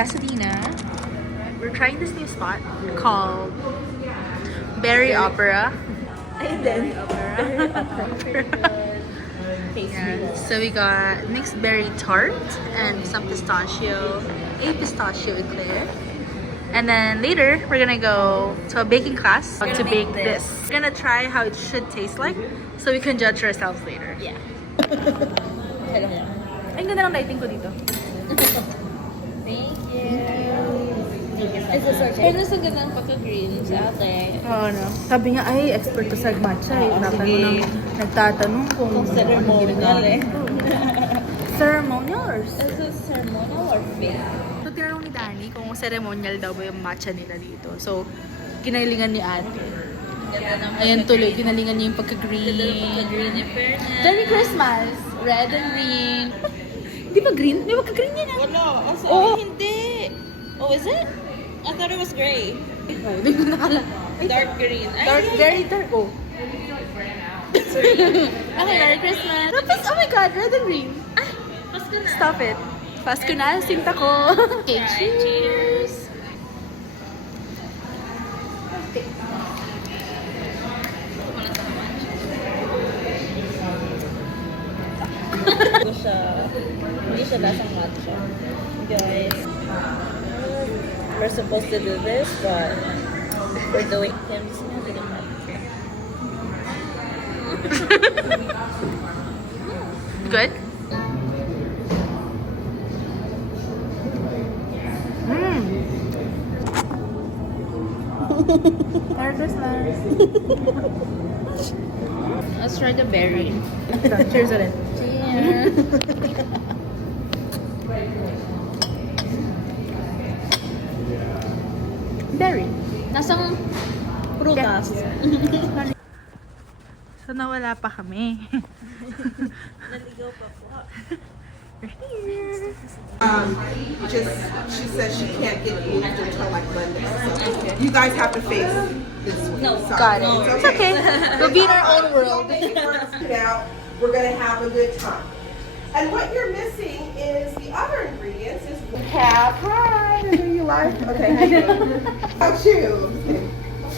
Pasadena. We're trying this new spot called Berry Opera. And then, Yeah. So we got mixed berry tart and some pistachio, a pistachio eclair. And then later, we're gonna go to a baking class to bake this. We're gonna try how it should taste like so we can judge ourselves later. yeah. Ay, ganda ng lighting ko dito. Thank you. Pero sa ganda ng pagka-green sa ate. Oo, no. Sabi niya, ay, expert to sa matcha eh. Nagtatanong kung ceremonial eh. Ceremonial or Is it ceremonial or fake? So, tinanong ni Danny kung ceremonial daw ba yung matcha nila dito. So, kinalingan ni ate. Ayan tuloy, kinalingan niya yung pagka-green. Green in fairness. Merry Christmas! Red and green. Hindi ba green? May pagka-green yan ah. Wala. Oo. Hindi. Oh, is it? I thought it was gray. Hindi ko nakala. Dark green. Dark, very dark. Oh. Okay, Merry Christmas. Tapos, oh my God, red and green. Ay, Pasko na. Stop it. Pasko na, sinta ko. Okay, cheers. Hindi siya lasang matcha. Guys, we're supposed to do this, but we're doing him smelling the matcha. Good? Merry Christmas. Let's try the berry. Cheers ulit. Cheers. Berry. Nasang prutas. So, nawala pa kami. Naligaw pa po. She says she can't get moved until like Monday. So you guys have to face this week. No, Got it. no. It's okay. We'll be in our own world. Now we're gonna have a good time. And what you're missing is the other ingredients. Is we have hi. Are you live? Okay. How you doing? How you?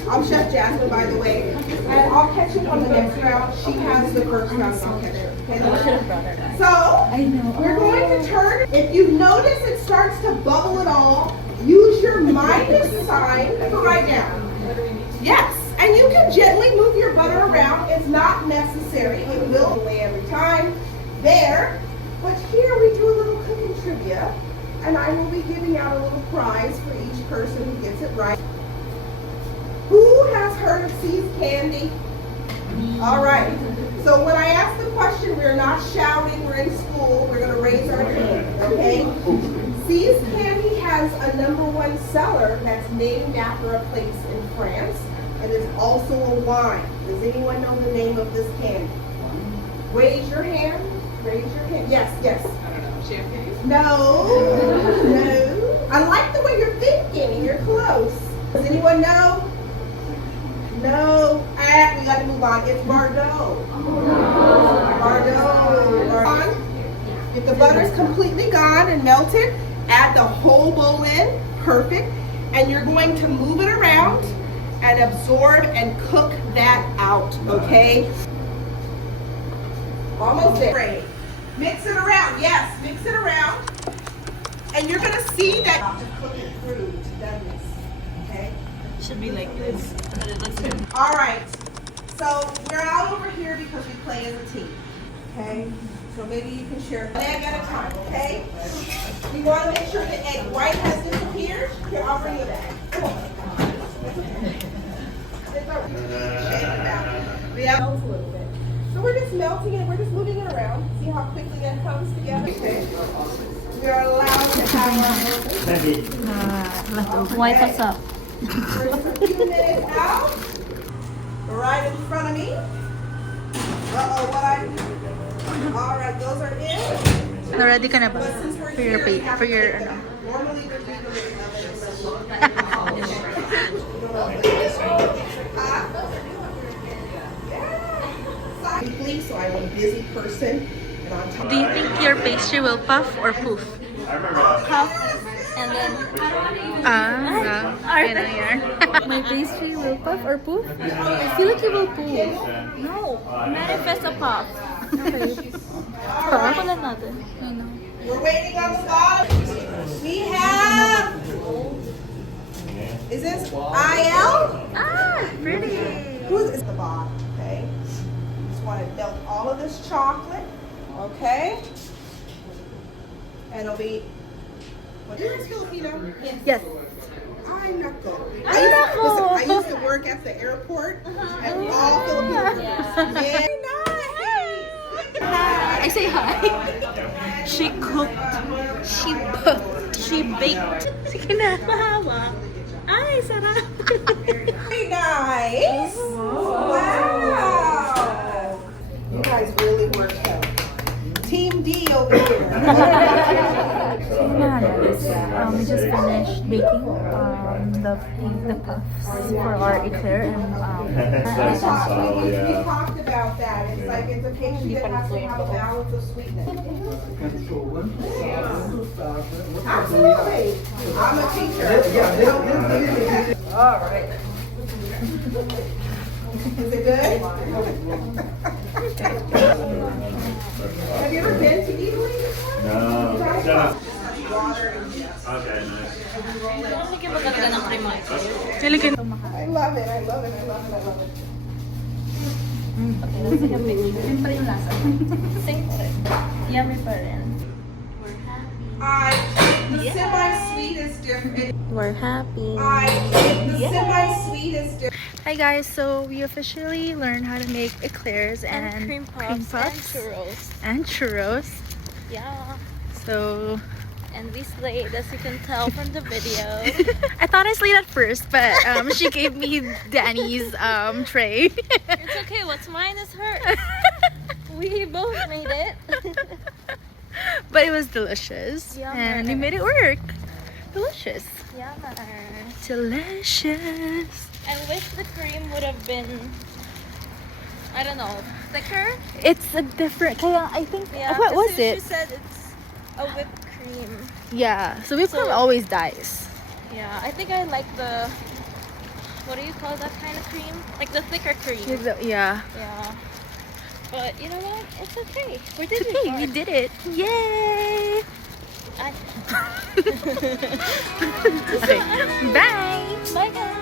I'm Chef Jasmine, by the way, and I'll catch you on the next round. She has the first round, so I'll catch her. Okay, I should have brought her. so, we're going to turn. If you notice it starts to bubble at all, use your minus sign to write down. Yes, and you can gently move your butter around. It's not necessary. It will away every time. There. But here we do a little cooking trivia, and I will be giving out a little prize for each person who gets it right. Who has heard of C's candy? All right. So when I ask the question, we're not shouting, we're in school, we're going to raise our hand, okay? C's candy has a #1 seller that's named after a place in France. It is also a wine. Does anyone know the name of this candy? Raise your hand. Raise your hand. Yes, yes. I don't know. Champagne? No. No. I like the way you're thinking. You're close. Does anyone know? No. We got to move on. It's Bordeaux. Bordeaux. If the butter's completely gone and melted, add the whole bowl in. Perfect. And you're going to move it around and absorb and cook that out, okay? Almost there. Great. Mix it around. Yes, mix it around. And you're going to see that. To cook it through to done this, okay? Should be like this, but it looks good. All right. So we're out over here because we play as a team, okay? So maybe you can share one egg at a time, okay? We want to make sure the egg white has disappeared. Here, I'll bring you back. Come on. We have a little bit. So we're just melting it. We're just moving it around. See how quickly that comes together? Okay. We are allowed to have our Wipe us up. for just a few minutes out. Right in front of me. Uh-oh, what I... All right, those are in. Ready ka na ba? But since we're For your here, we pay, have for to your take it ano? out. Normally, we do the so I'm a busy person. And on top Do you think your pastry will puff or poof? puff. And then I know here. my pastry will puff or poof? I feel like it will poof. No, manifest a puff. Okay. Pakakulan natin. I know. We're waiting on the bottom. We have. Is this IL? Ah, pretty. Who's is the bottom? Okay. Just want to melt all of this chocolate. Okay. And it'll be. What is this Filipino? Yes. I'm not good. I used to work at the airport and all Filipinos. Yeah. Very nice. I say hi. She cooked. She cooked. She baked. Sige na. Mahawa. Ay, sarap. Very nice. Wow. You guys really worked out. Team D over here. We just finished baking the puffs for our eclair and We talked about that. It's like it's a pastry that has to have a balance of sweetness. Absolutely. I'm a teacher. All right. Is it good? Have you ever been to Italy before? No. Water. Okay, nice. Sige ba talaga ng cream? I love it. I love it. I love it. I love it. Okay, let's take a picture. Same pa rin lasa. Same pa rin. Yummy pa rin. The semi-sweet is different. We're happy. The semi-sweet is different. Hi guys, so we officially learned how to make eclairs and cream puffs and churros. and churros. Yeah. So And we slayed, as you can tell from the video. I thought I slayed at first, but she gave me Danny's tray. It's okay, what's mine is hers. We both made it. But it was delicious. Yummer. And we made it work. Delicious. Yummer. Delicious. I wish the cream would have been, I don't know, thicker. It's a different, kaya I think, Yeah. what was She it? said it's a whipped cream. Yeah, so whipped cream So- always dies. Yeah, I think I like the, what do you call that kind of cream? Like the thicker cream. Yeah. Yeah. But you know what? It's okay. We It's did okay, it. we did it. Yay! I... Okay, bye! Bye guys.